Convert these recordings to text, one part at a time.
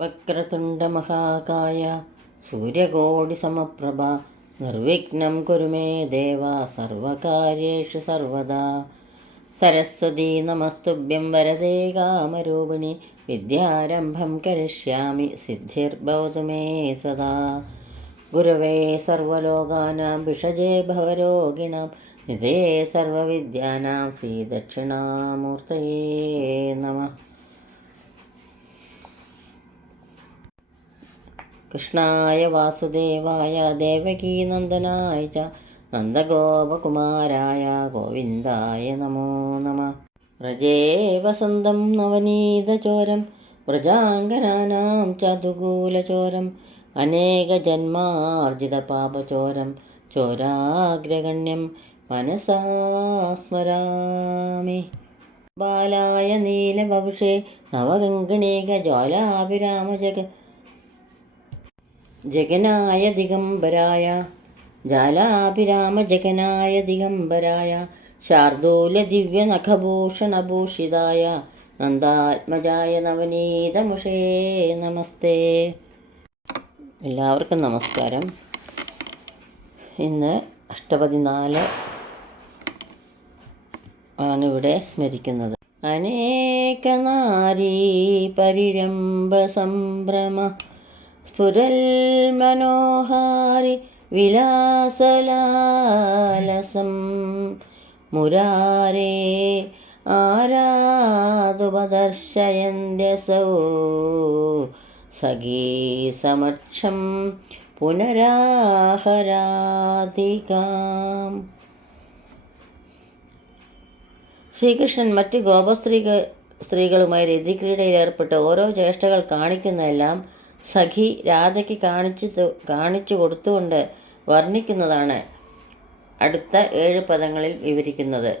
വക്രതുണ്ടമഹാകായ സൂര്യകോടിസമപ്രഭ നിർവിഘ്നം കുരു മേ ദേവ സർവകാര്യേഷു സർവദാ. സരസ്വതീ നമസ്തുഭ്യം വരദേ കാമരൂപിണി വിദ്യാരംഭം കരിഷ്യാമി സിദ്ധിർഭവതു മേ സദാ. ഗുരവേ സർവലോകാനാം ഭിഷജേ ഭവരോഗിണാം നിധേ സർവവിദ്യാനാം ശ്രീദക്ഷിണാമൂർത്തയേ നമഃ. കൃഷ്ണായ വാസുദേവായ ദേവകീനന്ദനായ ച നന്ദഗോപകുമാരായ ഗോവിന്ദായ നമോ നമഃ. വ്രജേ വസന്തം നവനീതചോരം വ്രജാംഗനാനാം ചതുകൂലചോരം അനേകജന്മാർജിതപാപചോരം ചോരാഗ്രഗണ്യം മനസാ സ്മരാമി. ബാലായ നീലവപുഷേ ജഗനായ ദിഗംബരായ ജാലാഭിരാമജഗനായ ദിഗംബരായ ശാർദൂല ദിവ്യനഖഭൂഷണഭൂഷിതായ നന്ദാത്മജായ നവനീതമുഷേ നമസ്തേ. എല്ലാവർക്കും നമസ്കാരം. ഇന്ന് അഷ്ടപതി 4 ആണിവിടെ സ്മരിക്കുന്നത്. അനേകനാരീ പരിരംഭ സംഭ്രമ സ്ഫുരൽ മനോഹാരി വിലാസലാലസം മുരാരേ ആരാധുപദർശയന്ത്യസൗ സഖീ സമക്ഷം പുനരാഹരാധികാം. ശ്രീകൃഷ്ണൻ മറ്റ് സ്ത്രീകളുമായി രതിക്രീഡയിൽ ഏർപ്പെട്ട് ഓരോ ചേഷ്ടകൾ കാണിക്കുന്നതെല്ലാം സഖി രാധയ്ക്ക് കാണിച്ചു കൊടുത്തുകൊണ്ട് വർണ്ണിക്കുന്നതാണ് അടുത്ത 7 പദങ്ങളിൽ വിവരിക്കുന്നത്.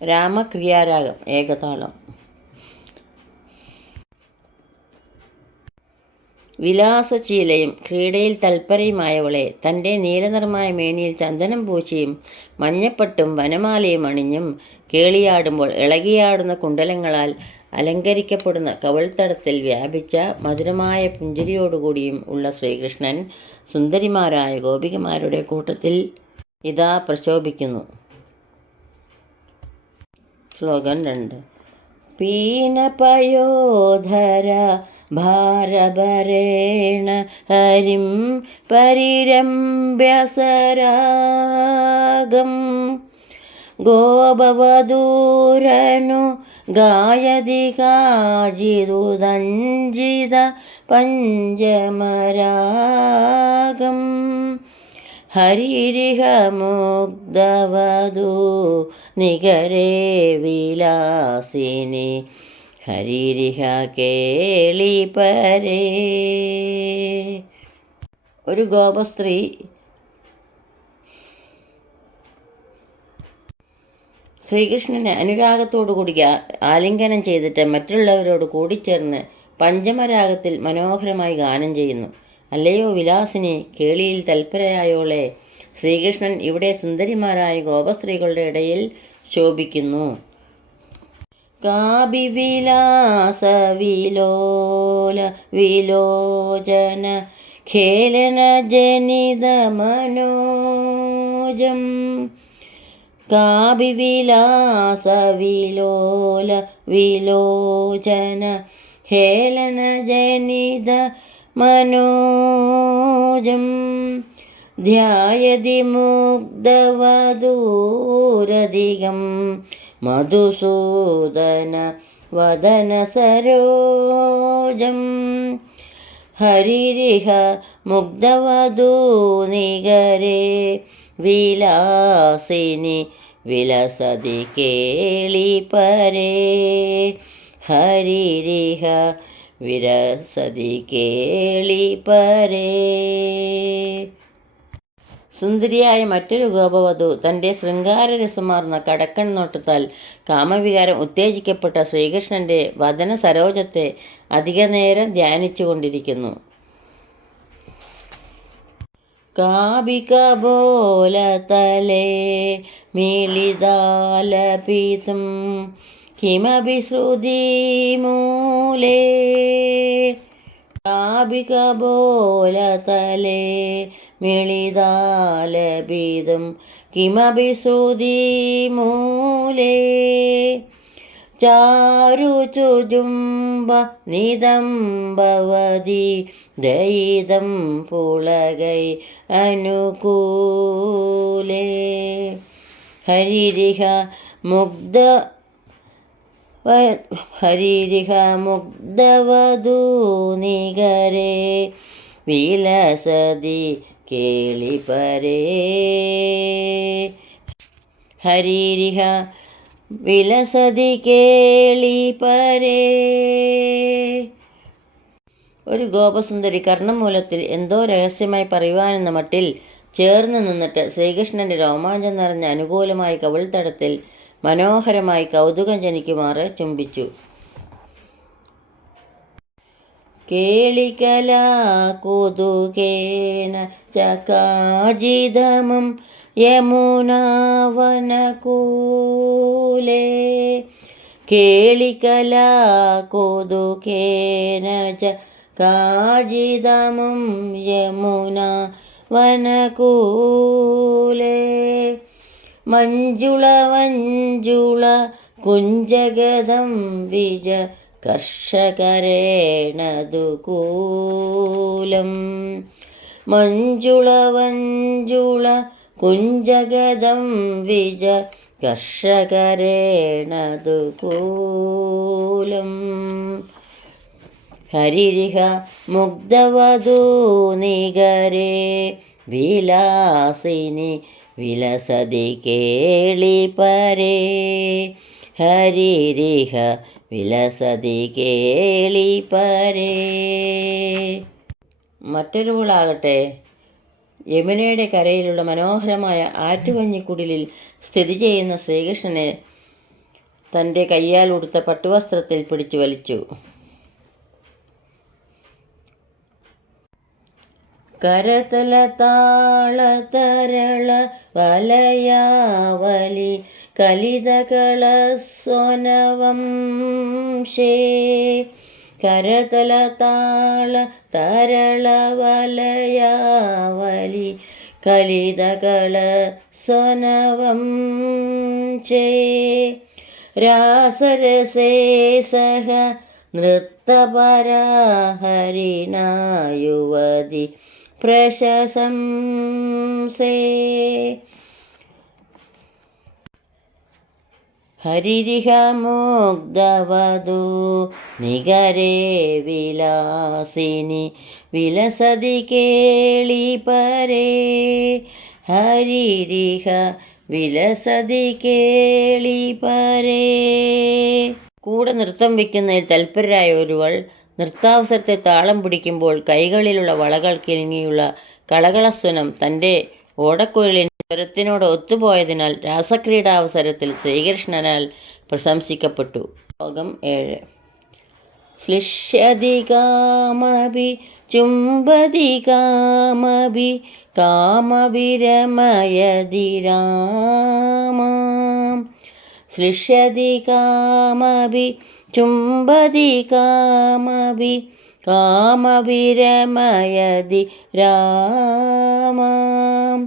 രാമക്രിയാരാഗം ഏകതാളം. വിലാസശീലയും ക്രീഡയിൽ തൽപരയുമായവളെ തൻ്റെ നീലനിറമായ മേനിയിൽ ചന്ദനം പൂശിയും മഞ്ഞപ്പട്ടും വനമാലയും അണിഞ്ഞും കേളിയാടുമ്പോൾ ഇളകിയാടുന്ന കുണ്ടലങ്ങളാൽ അലങ്കരിക്കപ്പെടുന്ന കവിൾത്തടത്തിൽ വ്യാപിച്ച മധുരമായ പുഞ്ചിരിയോടുകൂടിയും ഉള്ള ശ്രീകൃഷ്ണൻ സുന്ദരിമാരായ ഗോപികമാരുടെ കൂട്ടത്തിൽ ഇതാ പ്രശോഭിക്കുന്നു. ശ്ലോകം 2. പീനപയോധര ഭാരഭരേണ ഹരിം പരിരംഭ്യസരാഗം ഗോപവധൂരനു ഗായതി കാജിരുദഞ്ജിത പഞ്ചമരാഗം ഹരിരിഹ മുഗ്ധവധൂ നികരേ വിലാസിനി ഹരിരിഹ കേളിപരേ. ഒരു ഗോപസ്ത്രീ ശ്രീകൃഷ്ണനെ അനുരാഗത്തോടുകൂടി ആലിംഗനം ചെയ്തിട്ട് മറ്റുള്ളവരോട് കൂടിച്ചേർന്ന് പഞ്ചമരാഗത്തിൽ മനോഹരമായി ഗാനം ചെയ്യുന്നു. അല്ലയോ വിലാസിനി, കേളിയിൽ തൽപരയായോളെ, ശ്രീകൃഷ്ണൻ ഇവിടെ സുന്ദരിമാരായ ഗോപസ്ത്രീകളുടെ ഇടയിൽ ശോഭിക്കുന്നു. കാഭിവിലാസ വിലോല വിലോചന ഖേലന ജനിത മനോജം കാഭിവിലാസ വിലോല വിലോചന ഹേലന ജനിത മനോജം ധ്യായതി മുഗ്ധവധൂരധികം മധുസൂദന വദന സരോജം ഹരിരിഹ മുഗ്ധവധൂ നികരേ വിലാസിനി വിലസതി കേളിപരേ ഹരിരിഹ വിരസതി കേളിപരേ. സുന്ദരിയായ മറ്റൊരു ഗോപവധു തൻ്റെ ശൃംഗാരരസമാർന്ന കടക്കൺ നോട്ടത്താൽ കാമവികാരം ഉത്തേജിക്കപ്പെട്ട ശ്രീകൃഷ്ണൻ്റെ വദന സരോജത്തെ അധികനേരം ധ്യാനിച്ചു കൊണ്ടിരിക്കുന്നു. കാബികബോലതലേ മിളിതാലപിതം കിമപി ശ്രുതിമൂലേ കാബികബോലതലേ മിളിതാലപിതം കിമപി ശ്രുതിമൂലേ ചാരുചുജുംബ നിദംബവതി ദയിതം പുളകൈ അനുകൂലേ ഹരിരിഹ മുഗ്ധ മുഗ്ധവധൂനികരേ വിലസതി കേളിപരേ ഹരിരിഹ വിലസതി കേളിപരേ. ഒരു ഗോപസുന്ദരി കർണമൂലത്തിൽ എന്തോ രഹസ്യമായി പറയുവാനെന്ന മട്ടിൽ ചേർന്ന് നിന്നിട്ട് ശ്രീകൃഷ്ണൻ്റെ രോമാഞ്ചം നിറഞ്ഞ അനുകൂലമായ കവിൾത്തടത്തിൽ മനോഹരമായി കൗതുകം ജനിക്കുമാറ് ചുംബിച്ചു. കേളികലാകുതുകേന ചകാജിതമം യമുനാവനകൂലേ കേളികലാകുതുകേന ചകാജിതമം യമുനാവനകൂലേ മഞ്ജുള കുഞ്ചഗദം വിജ കർഷകരേണദുകൂലം മഞ്ജുള കുഞ്ചഗദം വിജ കർഷകരേണദുകൂലം ഹരിരിഹ മുഗ്ധവധൂനികരേ വിലാസിനി വിലസതി കേളിപരേ ഹരിരിഹ വിലസതി കേളിപരേ. മറ്റൊരുവളാകട്ടെ യമുനയുടെ കരയിലുള്ള മനോഹരമായ ആറ്റുകഞ്ഞിക്കുടിലിൽ സ്ഥിതി ചെയ്യുന്ന ശ്രീകൃഷ്ണനെ തൻ്റെ കയ്യാൽ ഉടുത്ത പട്ടുവസ്ത്രത്തിൽ പിടിച്ചു വലിച്ചു. കരതല താളതരള വലയാവലി കലിതകളസ്വനവംശേ കരതല താള തരള വലയാവലി കലിതകളസ്വനവംശേ രാസരസേ സഹ നൃത്തപരാഹരിണാ യുവതി പ്രശംസേ ഹരിരിഹ മുഗ്ധവധൂ നികരേ വിലാസിനി വിലസതി കേളിപരേ ഹരിരിഹ വിലസതി കേളിപരേ. കൂടെ നൃത്തം വയ്ക്കുന്നതിൽ തൽപരരായ ഒരുവൾ നൃത്താവസരത്തെ താളം പിടിക്കുമ്പോൾ കൈകളിലുള്ള വളകൾ കിലുങ്ങിയുള്ള കളകളസ്വനം തൻ്റെ ഓടക്കുഴലിൻ സ്വരത്തിനോട് ഒത്തുപോയതിനാൽ രാസക്രീഡാവസരത്തിൽ ശ്രീകൃഷ്ണനാൽ പ്രശംസിക്കപ്പെട്ടു. ശ്ലോകം 7. ശ്ലിഷ്യതി കാമഭി ചുംബതി കാമഭി കാമഭിരമയതി രാമാം ശ്ലിഷ്യതി കാമഭി ചുംബതി കാമഭി കാമഭിരമയതി രാമാം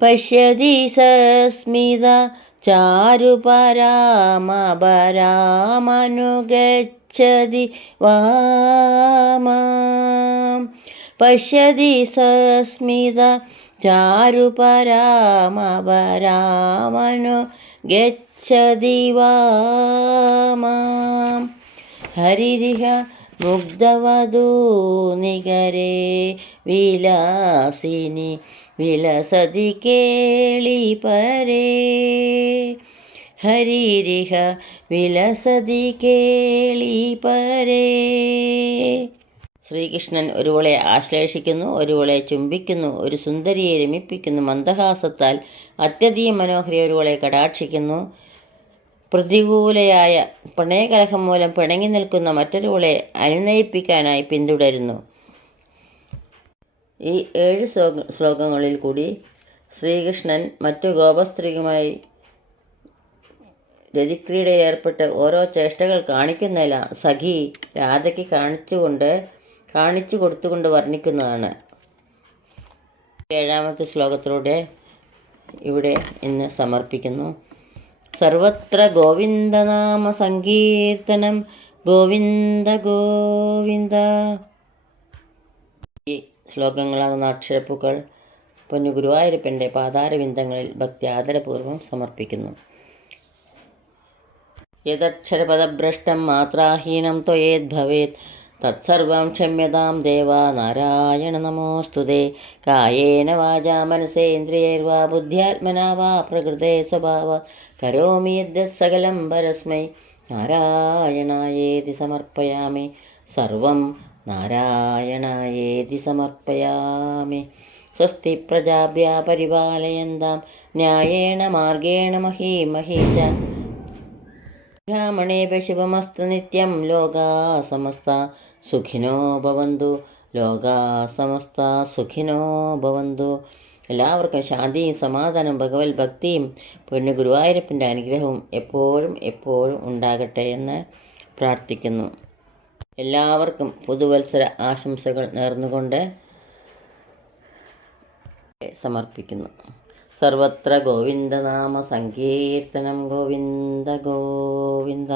പശ്യതി സസ്മിത ചാരുപരാമപരാമനുഗച്ഛതി വാമാം പശ്യതി സസ്മിത ചാരുപരാമപരാമനുഗച്ഛതി വാമാം ഹരിരിഹ മുഗ്ധവധൂനികരേ വിലാസിനി വിലസതി കേളിപരേ ഹരിരിഹ വിലസതി കേളിപരേ. ശ്രീകൃഷ്ണൻ ഒരുവളെ ആശ്ലേഷിക്കുന്നു, ഒരുവളെ ചുംബിക്കുന്നു, ഒരു സുന്ദരിയെ രമിപ്പിക്കുന്നു, മന്ദഹാസത്താൽ അത്യധികം മനോഹരിയ ഒരുവളെ കടാക്ഷിക്കുന്നു, പ്രതികൂലയായ പ്രണയകലഹം മൂലം പിണങ്ങി നിൽക്കുന്ന മറ്റൊരുവളെ അനുനയിപ്പിക്കാനായി പിന്തുടരുന്നു. ഈ 7 ശ്ലോകങ്ങളിൽ കൂടി ശ്രീകൃഷ്ണൻ മറ്റു ഗോപസ്ത്രീയുമായി രതിക്രീഡയിൽ ഏർപ്പെട്ട് ഓരോ ചേഷ്ടകൾ കാണിക്കുന്നില്ല സഖി രാധയ്ക്ക് കാണിച്ചു കൊടുത്തുകൊണ്ട് വർണ്ണിക്കുന്നതാണ്. 7-ാമത്തെ ശ്ലോകത്തിലൂടെ ഇവിടെ ഇന്ന് സമർപ്പിക്കുന്നു. സർവത്ര ഗോവിന്ദനാമ സങ്കീർത്തനം ഗോവിന്ദ ഗോവിന്ദ. ഈ ശ്ലോകങ്ങളാകുന്ന അക്ഷരപ്പൂക്കൾ പൊന്നു ഗുരുവായൂരപ്പൻ്റെ പാതാരവിന്ദങ്ങളിൽ ഭക്തി ആദരപൂർവ്വം സമർപ്പിക്കുന്നു. യദക്ഷരപദഭ്രഷ്ടം മാത്രാഹീനം ത്വയേദ്ഭവേത് തത്സർവം ക്ഷമ്യതാം ദേവ നാരായണ നമോസ്തുതേ. കായേന വാചാ മനസേന്ദ്രിയൈർവാ ബുദ്ധ്യാത്മനാ വാ പ്രകൃതേ സ്വഭാവാത് കരോമി യദ്യത് സകലം പരസ്മൈ നാരായണായേതി സമർപ്പയാമി. സർവം നാരായണായേതി സമർപ്പയാമി. സ്വസ്തി പ്രജാഭ്യാ പരിപാലയന്താം ന്യായേന മാർഗേണ മഹീമഹീശ. ബ്രാഹ്മണേഭ്യ ശുഭമസ്തു നിത്യം. ലോകാ സമസ്ത സുഖിനോ ഭവന്തു. ലോകാ സമസ്ത സുഖിനോ ഭവന്തു. എല്ലാവർക്കും ശാന്തിയും സമാധാനവും ഭഗവത് ഭക്തിയും പൊന്നു ഗുരുവായൂരപ്പൻ്റെ അനുഗ്രഹവും എപ്പോഴും ഉണ്ടാകട്ടെ എന്ന് പ്രാർത്ഥിക്കുന്നു. എല്ലാവർക്കും പുതുവത്സര ആശംസകൾ നേർന്നുകൊണ്ട് സമർപ്പിക്കുന്നു. സർവത്ര ഗോവിന്ദനാമ സങ്കീർത്തനം ഗോവിന്ദ ഗോവിന്ദ.